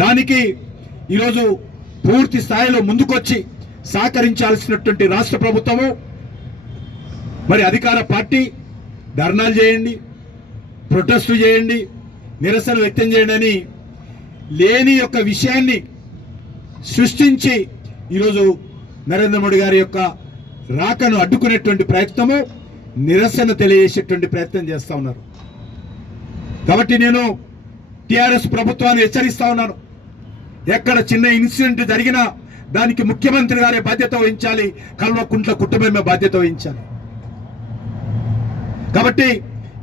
దానికి ఈరోజు పూర్తి స్థాయిలో ముందుకొచ్చి సహకరించాల్సినటువంటి రాష్ట్ర ప్రభుత్వము మరి అధికార పార్టీ ధర్నాలు చేయండి ప్రొటెస్టులు చేయండి నిరసన వ్యక్తం చేయండి అని లేని యొక్క విషయాన్ని సృష్టించి ఈరోజు నరేంద్ర మోడీ గారి యొక్క రాకను అడ్డుకునేటువంటి ప్రయత్నము నిరసన తెలియజేసేటువంటి ప్రయత్నం చేస్తూ ఉన్నారు. కాబట్టి నేను టిఆర్ఎస్ ప్రభుత్వాన్ని హెచ్చరిస్తా ఉన్నాను. ఎక్కడ చిన్న ఇన్సిడెంట్ జరిగినా దానికి ముఖ్యమంత్రి గారే బాధ్యత వహించాలి. కల్వకుంట్ల కుటుంబమే బాధ్యత వహించాలి. కాబట్టి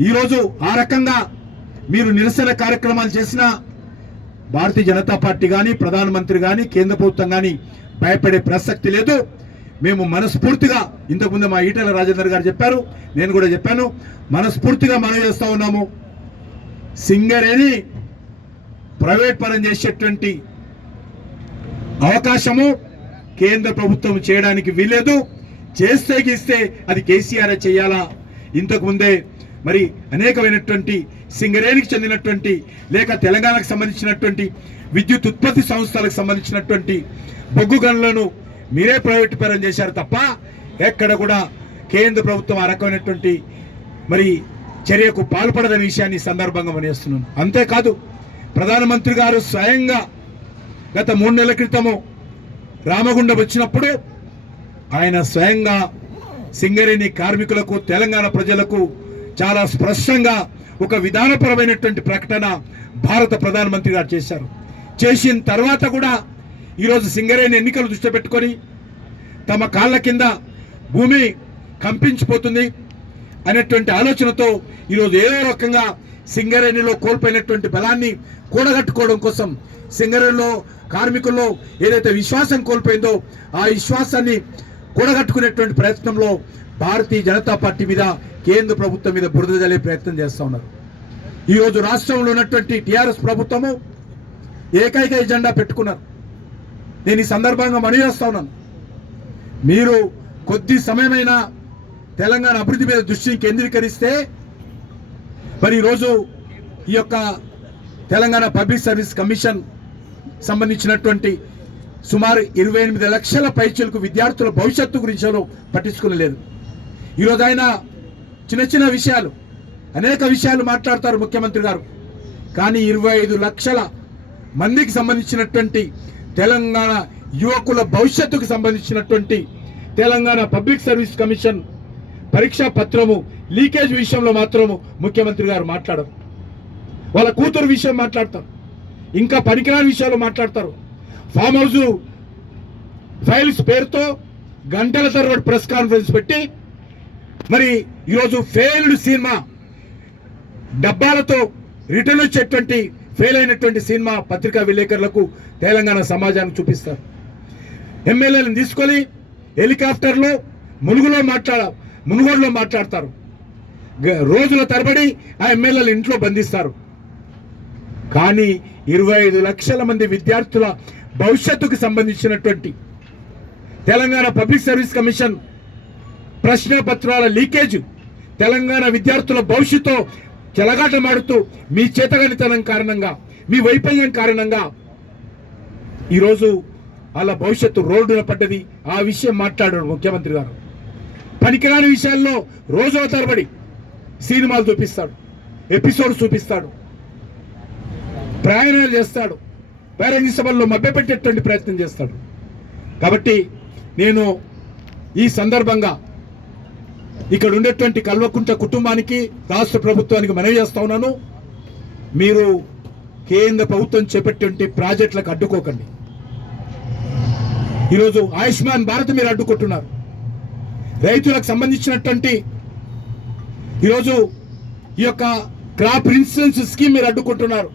ఈరోజు ఆ రకంగా మీరు నిరసన కార్యక్రమాలు చేసినా భారతీయ జనతా పార్టీ కానీ ప్రధానమంత్రి కానీ కేంద్ర ప్రభుత్వం కానీ భయపడే ప్రసక్తి లేదు. మేము మనస్ఫూర్తిగా ఇంతకుముందు మా ఈటల రాజేందర్ గారు చెప్పారు నేను కూడా చెప్పాను మనస్ఫూర్తిగా మనం చేస్తూ ఉన్నాము. సింగరేని ప్రైవేట్ పరం చేసేటువంటి అవకాశము కేంద్ర ప్రభుత్వం చేయడానికి వీలేదు చేస్తే గీస్తే అది కేసీఆర్ చేయాలా? ఇంతకు ముందే మరి అనేకమైనటువంటి సింగరేణికి చెందినటువంటి లేక తెలంగాణకు సంబంధించినటువంటి విద్యుత్ ఉత్పత్తి సంస్థలకు సంబంధించినటువంటి బొగ్గు గనులను మీరే ప్రైవేటీకరణ చేశారు తప్ప ఎక్కడ కూడా కేంద్ర ప్రభుత్వం ఆ రకమైనటువంటి మరి చర్యకు పాల్పడదనే విషయాన్ని సందర్భంగా మనేస్తున్నాను అంతేకాదు ప్రధానమంత్రి గారు స్వయంగా గత మూడు నెలల క్రితము రామగుండం వచ్చినప్పుడు ఆయన స్వయంగా సింగరేణి కార్మికులకు తెలంగాణ ప్రజలకు చాలా స్పష్టంగా ఒక విధానపరమైనటువంటి ప్రకటన భారత ప్రధానమంత్రి గారు చేశారు. చేసిన తర్వాత కూడా ఈరోజు సింగరేణి ఎన్నికలు దృష్టి పెట్టుకొని తమ కాళ్ళ కింద భూమి కంపించిపోతుంది అనేటువంటి ఆలోచనతో ఈరోజు ఏదో రకంగా సింగరేణిలో కోల్పోయినటువంటి బలాన్ని కూడగట్టుకోవడం కోసం సింగరేణిలో కార్మికుల్లో ఏదైతే విశ్వాసం కోల్పోయిందో ఆ విశ్వాసాన్ని కూడగట్టుకునేటువంటి ప్రయత్నంలో భారతీయ జనతా పార్టీ మీద కేంద్ర ప్రభుత్వం మీద బురద జల్లే ప్రయత్నం చేస్తూ ఉన్నారు. ఈరోజు రాష్ట్రంలో ఉన్నటువంటి టీఆర్ఎస్ ప్రభుత్వము ఏకైక ఎజెండా పెట్టుకున్నారు. నేను ఈ సందర్భంగా మనవి చేస్తా ఉన్నాను. మీరు కొద్ది సమయమైనా తెలంగాణ అభివృద్ధి మీద దృష్టిని కేంద్రీకరిస్తే మరి ఈరోజు ఈ యొక్క తెలంగాణ పబ్లిక్ సర్వీస్ కమిషన్ సంబంధించినటువంటి సుమారు ఇరవై ఎనిమిది లక్షల పైచలకు విద్యార్థుల భవిష్యత్తు గురించి పట్టించుకునలేదు ఈరోజు ఆయన చిన్న చిన్న విషయాలు అనేక విషయాలు మాట్లాడతారు ముఖ్యమంత్రి గారు. కానీ ఇరవై ఐదు లక్షల మందికి సంబంధించినటువంటి తెలంగాణ యువకుల భవిష్యత్తుకు సంబంధించినటువంటి తెలంగాణ పబ్లిక్ సర్వీస్ కమిషన్ పరీక్షా పత్రము లీకేజ్ విషయంలో మాత్రము ముఖ్యమంత్రి గారు మాట్లాడరు. వాళ్ళ కూతురు విషయం మాట్లాడతారు. ఇంకా పనికిరాని విషయాలు మాట్లాడతారు. ఫామ్ హౌస్ ఫైల్స్ పేరుతో గంటల తరబడి ప్రెస్ కాన్ఫరెన్స్ పెట్టి మరి ఈరోజు ఫెయిల్డ్ సినిమా డబ్బాలతో రిటర్న్ వచ్చేటువంటి ఫెయిల్ అయినటువంటి సినిమా పత్రికా విలేకరులకు తెలంగాణ సమాజానికి చూపిస్తారు. ఎమ్మెల్యేలను తీసుకొని హెలికాప్టర్లో మునుగులో మాట్లాడ మునుగోడులో మాట్లాడతారు. రోజుల తరబడి ఆ ఎమ్మెల్యేలు ఇంట్లో బంధిస్తారు. కానీ ఇరవై ఐదు లక్షల మంది విద్యార్థుల భవిష్యత్తుకు సంబంధించినటువంటి తెలంగాణ పబ్లిక్ సర్వీస్ కమిషన్ ప్రశ్నపత్రాల లీకేజ్ తెలంగాణ విద్యార్థుల భవిష్యత్తు చెలగాటమాడుతూ మీ చేతగనితనం కారణంగా మీ వైఫల్యం కారణంగా ఈరోజు వాళ్ళ భవిష్యత్తు రోడ్డున పడ్డది. ఆ విషయం మాట్లాడారు ముఖ్యమంత్రి గారు. పనికిరాని విషయాల్లో రోజుల తరబడి సినిమాలు చూపిస్తాడు ఎపిసోడ్ చూపిస్తాడు ప్రయాణాలు చేస్తాడు బహిరంగ సభల్లో మభ్యపెట్టేటువంటి ప్రయత్నం చేస్తాడు. కాబట్టి నేను ఈ సందర్భంగా ఇక్కడ ఉండేటువంటి కల్వకుంట కుటుంబానికి రాష్ట్ర ప్రభుత్వానికి మనవి చేస్తా ఉన్నాను. మీరు కేంద్ర ప్రభుత్వం చేపట్టే ప్రాజెక్టులకు అడ్డుకోకండి. ఈరోజు ఆయుష్మాన్ భారత్ మీరు అడ్డుకుంటున్నారు. రైతులకు సంబంధించినటువంటి ఈరోజు ఈ యొక్క క్రాప్ ఇన్సూరెన్స్ స్కీమ్ మీరు అడ్డుకుంటున్నారు.